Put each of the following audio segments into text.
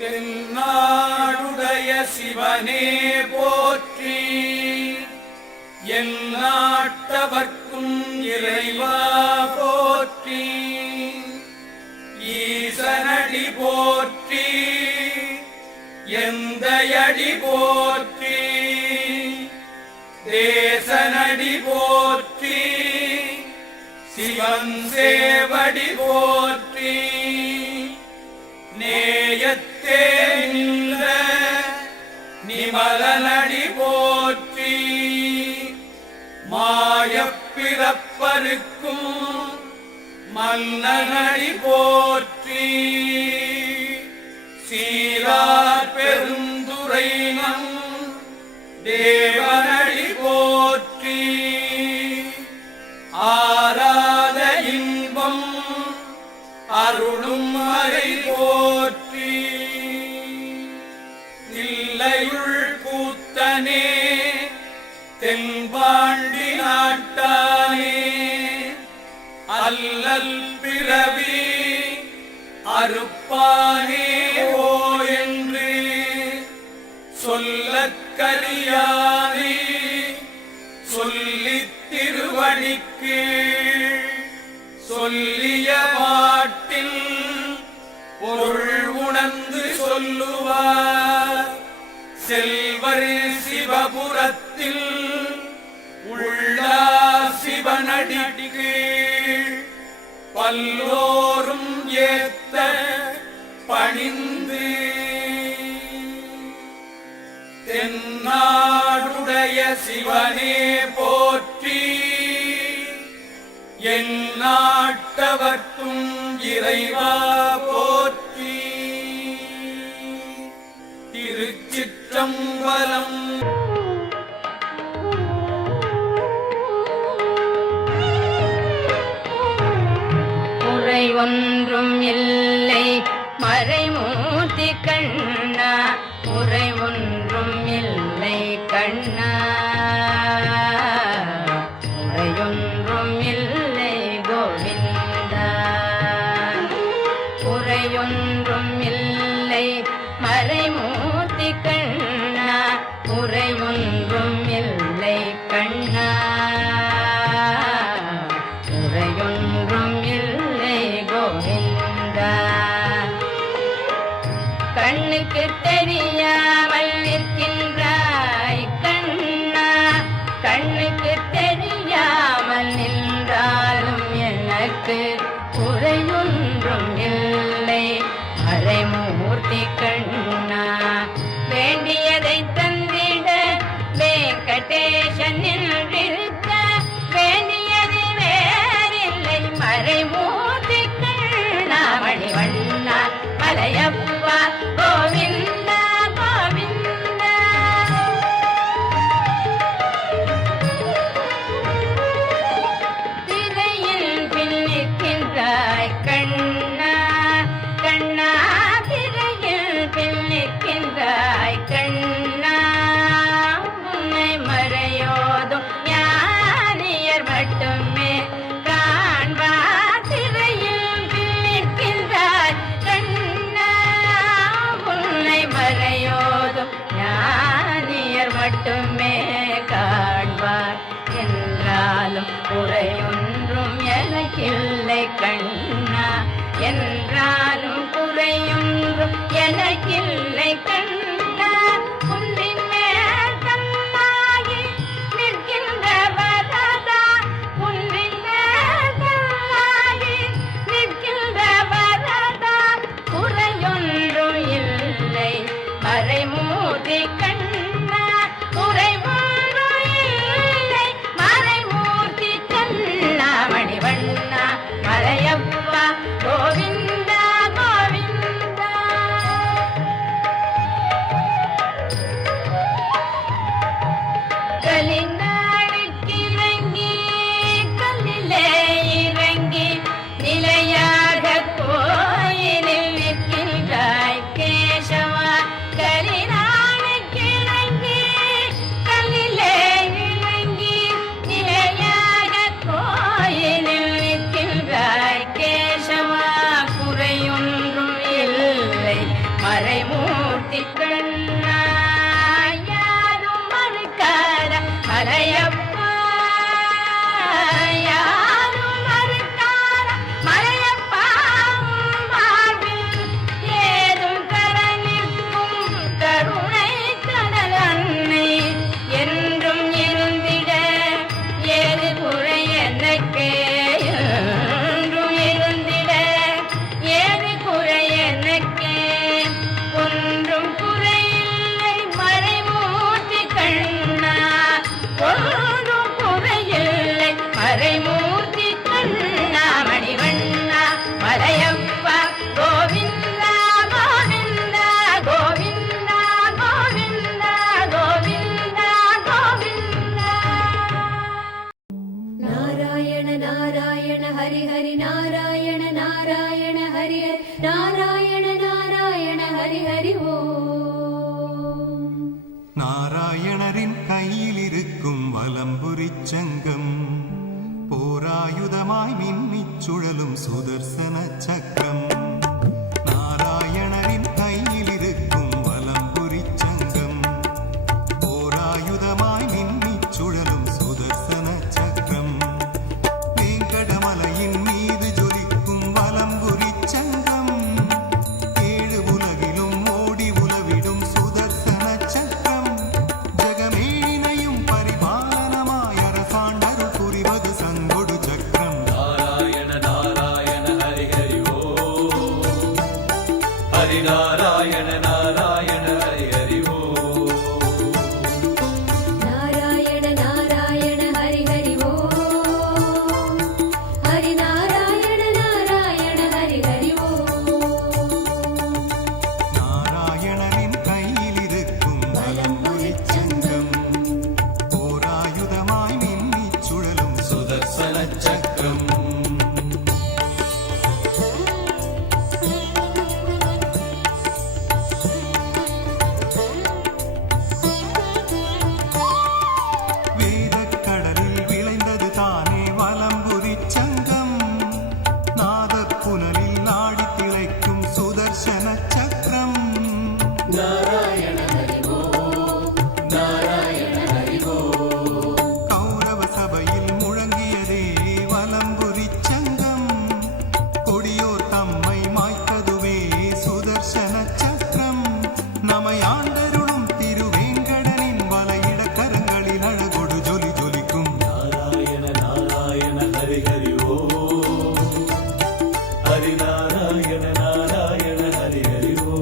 தென்னாடுடைய சிவனே போற்றி, என் நாட்டவர்க்கும் இறைவா போற்றி, ஈசனடி போற்றி, எந்தையடி போற்றி, தேசனடி போற்றி, சிவன் சேவடி போற்றி, நேயத்தே நின்ற நிமலனடி போற்றி, மாயப்பிறப்பருக்கும் மன்னனடி போற்றி, சீரார் பெருந்துரைனம் தேவனடி போற்றி, ஆராத இன்பம் அருளும் மறை போற்றி, தில்லையுள் கூத்தனே தென்பாண்டி நாட்டானே, அல்லல் பிறவி அறுப்பானே ஓ என்று சொல்லக்கரியானே, சொல்லித் திருவடிக்கு சொல்லிய பாட்டில் பொருள் உணர்ந்து சொல்லுவார், செல்வர் சிவபுரத்தில் உள்ளா சிவனடிக்கு பல்லோரும் ஏத்த பணிந்து, தென்னாடுடைய சிவனே போற்றி, என் நாட்டவர்க்கும் இறைவா போற்றி. திருச்சிற்றம்பலம். குறை ஒன்றும் இல்லை மறைமூர்த்தி கண்ணா, குறை ஒன்றும் இல்லை கண்ணா, குறையொன்றும் இல்லை கோவிந்தா, குறையொன்றும் இல்லை மறைமூர்த்தி கண்ணா, குறையொன்றும் இல்லை கண்ணா, குறையொன்றும் இல்லை கோவிந்தா. கண்ணுக்கு தெரியாமல் நிற்கின்றாய் கண்ணா, கண்ணுக்கு தெரியாமல் நின்றாலும் எனக்கு குறையொன்றும் இல்லை மறைமூர்த்தி கண்ணா. வேண்டியதை தந்திட வெங்கடேசன் நின்றிருக்க, வேண்டியது வேறில்லை மறைமூர்த்தி கண்ணா. மணிவண்ணா மலையப்பா கோவிந்தா கோவிந்தா. திரையில் பின்னிற்கின்றாய் கண்ணா, கண்ணா திரையில் பின்னிற்கின்றாய் கண்ணா, உன்னை மறையோதும் ஞானியர் மட்டுமே காண்பார். திரையில் பின்னிற்கின்றாய் கண்ணா, உன்னை மறையோதும் ஞானியர் மட்டுமே காண்பார். என்றாலும் குறையொன்றும் எனக்கில்லை கண்ணா, என்றாலும் குறையொன்றும் எனக்கில்லை கண்ணா. குன்றின் மேல் கண்ணாகி நிற்கின்ற வரதா, குன்றின் மேல் கண்ணாகி நிற்கின்ற வரதா, குறையொன்றும் இல்லை மறைமூர்த்தி கண்ணா, குறையொன்றும் இல்லை மறைமூர்த்தி கண்ணா. மணிவண்ணா மலையப்பா கோவிந்தா கோவிந்தா. கலிநாளுக்கு இறங்கி கல்லிலே இறங்கி நிலையாக கோயிலில் நிற்கின்றாய் கேசவா. கலினா மறைமூர்த்தி கண்ணா யாரும் மறுக்காத மலையப்பா யாரும் மறுக்காத மலையப்பா வாழ்வில் ஏதும் தர நிற்கும் கருணை கடல் அன்னை என்றும் இருந்திட ஏது குறை எனக்கே என்றும் இருந்திட ஏது குறை எனக்கே ஒன்றும் குறையில்லை மறைமூர்த்தி கண்ணா ஒன்றும் குறையில்லை மறைமூர்த்தி கண்ணா மணிவண்ணா மலையப்பா கோவிந்தா கோவிந்தா கோவிந்தா கோவிந்தா கோவிந்தா கோவிந்தா நாராயண நாராயண ஹரி ஹரி நாராயண நாராயண ஹரி ஹரி நாராயண நாராயண ஹரி ஹரி ஓம். நாராயணரின் கையில் இருக்கும் வலம்புரிச் சங்கம் போராயுதமாய் மின்னிச் சுழலும் சுதர்சன சக்கரம். நாராயணரின் கையில் இருக்கும் வலம்புரிச் சங்கம் போராயுதமாய் மின்னிச் சுழலும் சுதர்சன சக்கரம். வேங்கடமலையின் மீது ஜொலிக்கும் வலம்புரிச் சங்கம் ஏழு உலகிலும் ஓடி உலவிடும் சுதர்சன சக்கரம். ஜெகமேனையும் பரிபாலனமாய் அரசாண்டருள் புரிவது சங்கொடு சக்கரம். நாராயண நாராயண ஹரி ஹரி ஓ ஹரி நாராயண நாராயண ஹரி ஹரி ஓ நாராயண நாராயண ஹரி ஹரி ஓம். ஹரி நாராயண நாராயண ஹரி ஹரி ஓம். நாராயணரின் கையில் இருக்கும் வலம்புரிச் சங்கம் போராயுதமாய் மின்னிச் சுழலும் சுதர்சன சக்கரம். வேதக் கடலில் விளைந்தது தானே வலம்புரிச் சங்கம். நாதப் புனலில் ஆடித் திளைக்கும் சுதர்சன சக்கரம். கௌரவ சபையில் முழங்கியதே வலம்புரிச் சங்கம். கொடியோர் தம்மை மாய்த்ததுவே சுதர்சன சக்கரம். நமையாண்டருளும் திருவேங்கடனின் வலையிட கரங்களில் அழகொடு ஜொலி ஜொலிக்கும். நாராயண நாராயண ஹரி ஹரி ஓ ஹரி நாராயண நாராயண ஹரி ஹரி ஓ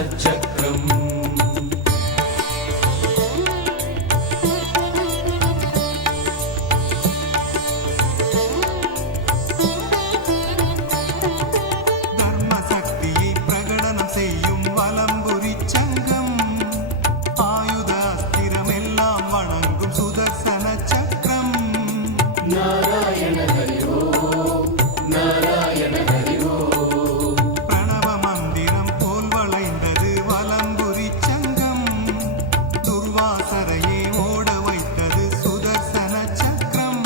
சக்கரம் தர்ம சக்தியை பிரகடனம் செய்யும் வலம்புரி சங்கம் ஆயுத அஸ்திரம் எல்லாம் வணங்கும் சுதர்சன சக்கரம் பிரணவ மந்திரம் போல் வளைந்தது வலம்புரி சங்கம் துர்வாசரையே ஓட வைத்தது சுதர்சன சக்கரம்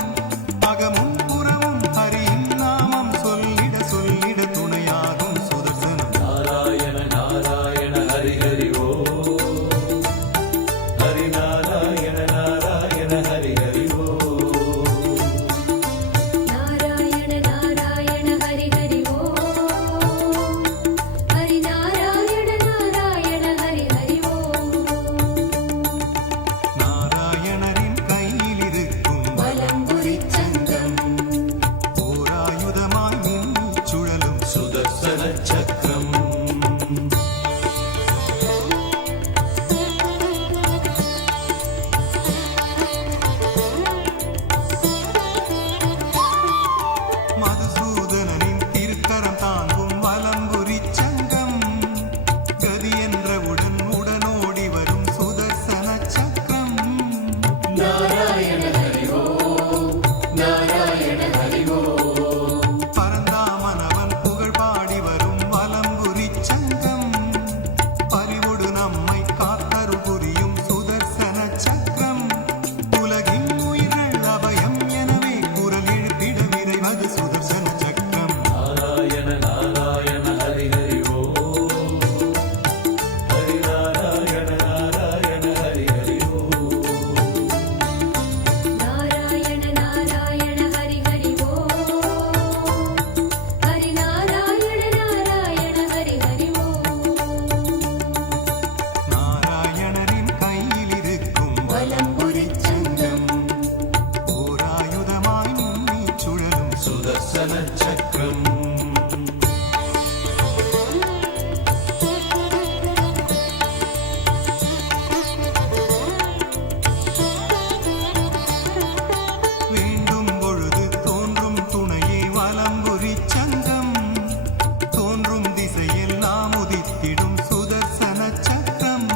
அகமும் புறமும் ஹரியின் நாமம் சொல்லிட சொல்லிட துணையாகும் சுதர்சனம் நாராயண நாராயண ஹரி ஹரி ஓ ஹரி நாராயண நாராயண ஹரி ஹரி ஓ நாராயண நாராயண ஹரி ஹரி ஓம் ஹரி நாராயண நாராயண ஹரி ஹரி ஓம் நாராயணரின் கையில் இருக்கும் வலம்புரி சங்கம் ஓராயுதமாய் மின்னிச் சுழலும் சுதர்சன சக்கரம் மதுசூதனனின் திருக்கரம் தாங்கும் வலம்புரி சங்கம் கதி என்றவுடன் உடனோடி வரும் சுதர்சன சக்கரம் பரந்தாமனவன் புகழ் பாடி வரும் வலம்புரி சங்கம் பரிவொடு நம்மை காத்தருள் புரியும் சுதர்சன சக்கரம் உலகின் உயிர்கள் அபயம் எனவே குரல் எழுப்பிட விரைவது சுதர்சன சக்கரம் நாராயண நாராயண ஹரி ஹரி ஓ ஹரி நாராயண நாராயண ஹரி ஹரி ஓ நாராயண நாராயண ஹரி ஹரி ஓம் ஹரி நாராயண நாராயண ஹரி ஹரி ஓம் நாராயணரின் கையில் இருக்கும் வலம்புரி சங்கம் ஓராயுதமாய் முன்னிச் சுழலும் சுதர்சன சக்கரம் வேண்டும் பொழுது தோன்றும் துணையே வலம்புரி சங்கம் தோன்றும் திசையில் நாம் உதித்திடும் சுதர்சன சக்கரம்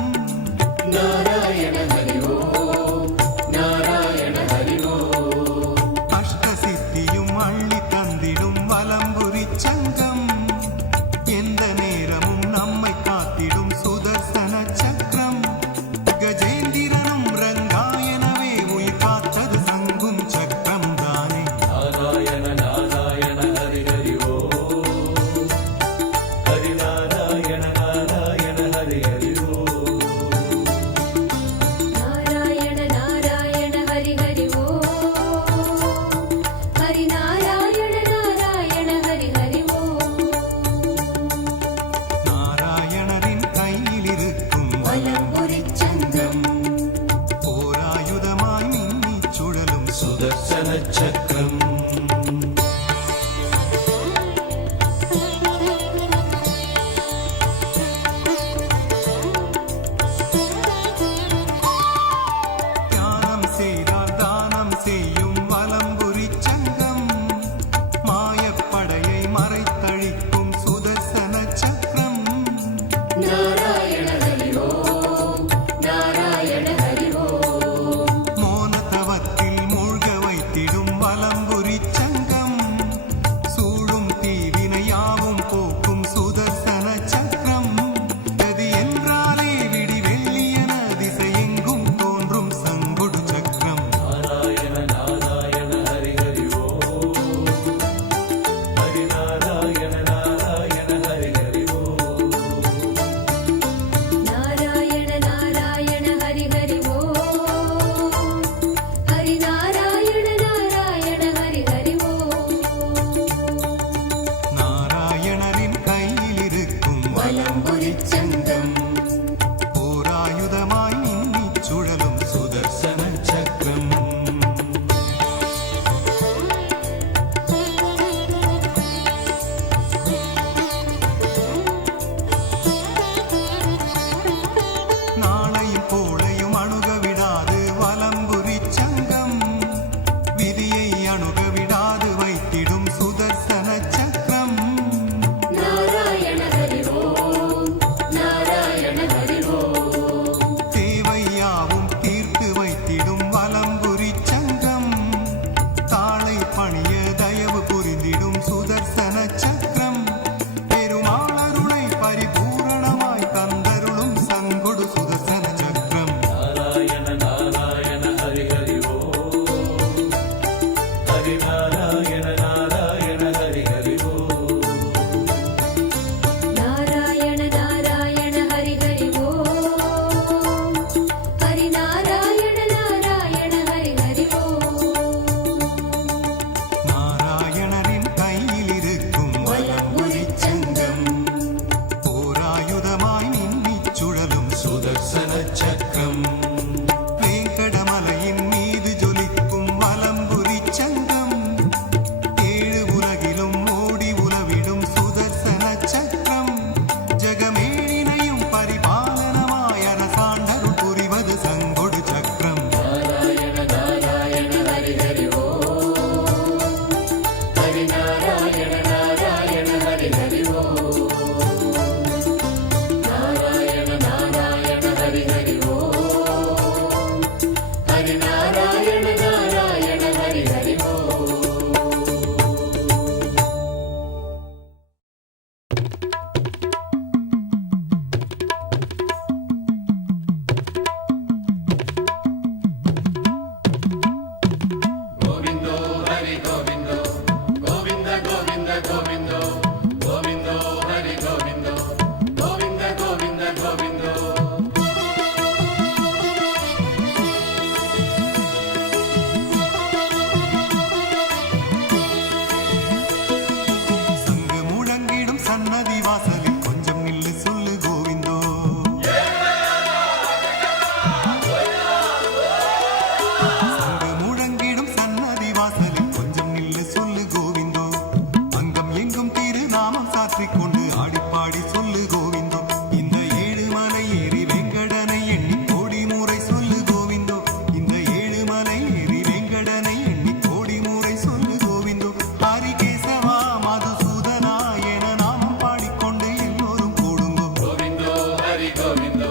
அஷ்டசித்தியும் அள்ளி தந்திடும் வலம்புரி சங்கம் எந்த நேரமும் நம்மை காத்திடும் சுதர்சன சக்கரம் கஜேந்திரனும் ரங்காயனவே உயிர் காத்தது சங்கும் சக்கரம் தானே நாராயண நாராயண ஹரி ஹரி ஓ ஹரி நாராயண நாராயண ஹரி ஹரி ஓ நாராயண நாராயண ஹரி ஹரி ஓம் ஹரி நாராயண நாராயண ஹரி ஹரி ஓம் நாராயணரின் கையில் இருக்கும் வலம்புரி சங்கம் ஓராயுதமாய் மின்னிச் சுழலும் சுதர்சன சக்கரம் தியானம் செய்தால் தானம் செய்யும் வலம்புரி சங்கம் மாயப்படையை மறைத்தழிக்கும் சுதர்சன சக்கரம் நாராயண ஹரி ஓம் நாராயண ஹரி ஓம் மோனதவத்தில் மூழ்க வைத்திடும் சுதர்சன சக்கரம் வேங்கடமலையின் மீது ஜொலிக்கும் வலம்புரி சங்கம் ஏழு உலகிலும் ஓடி உலவிடும் சுதர்சன சக்கரம் ஜகமேனினையும் பரிபாலனமாய் அரசாண்டருள் புரிவது சங்கொடு சக்கரம் நாராயண நாராயண ஹரி ஹரி ஓம் ஹரி நாராயண நாராயண ஹரி ஹரி ஓம் நாராயண நாராயண ஹரி ஹரி ஓம் ஹரி நாராயண நாராயண ஹரி ஹரி ஓம் గోవిందో హరి గోవిందో గోవింద గోవింద గోవిందో గోవిందో హరి గోవిందో గోవింద గోవింద గోవిందో சங்க முழங்கிடும் சன்னதி வாசலில் கொஞ்சம் நில்லு சொல்லு கோவிந்தோ சங்க முழங்கிடும் சன்னதி வாசலில் கொஞ்சம் நில்லு சொல்லு கோவிந்தோ அங்கம் எங்கும் திருநாமம் சாற்றிக் கொண்டு ஆடிப்பாடி சொல்லு கோவிந்தோ இந்த ஏழு மலை ஏறி வெங்கடனை எண்ணி கோடி முறை சொல்லு கோவிந்தோ இந்த ஏழு மலை ஏறி வெங்கடனை எண்ணி கோடி முறை சொல்லு கோவிந்தோ ஹரிகேசவா மதுசூதனா என நாமம் பாடிக்கொண்டு எல்லோரும் கூடுங்கோ గోవిందో హరి గోవిందో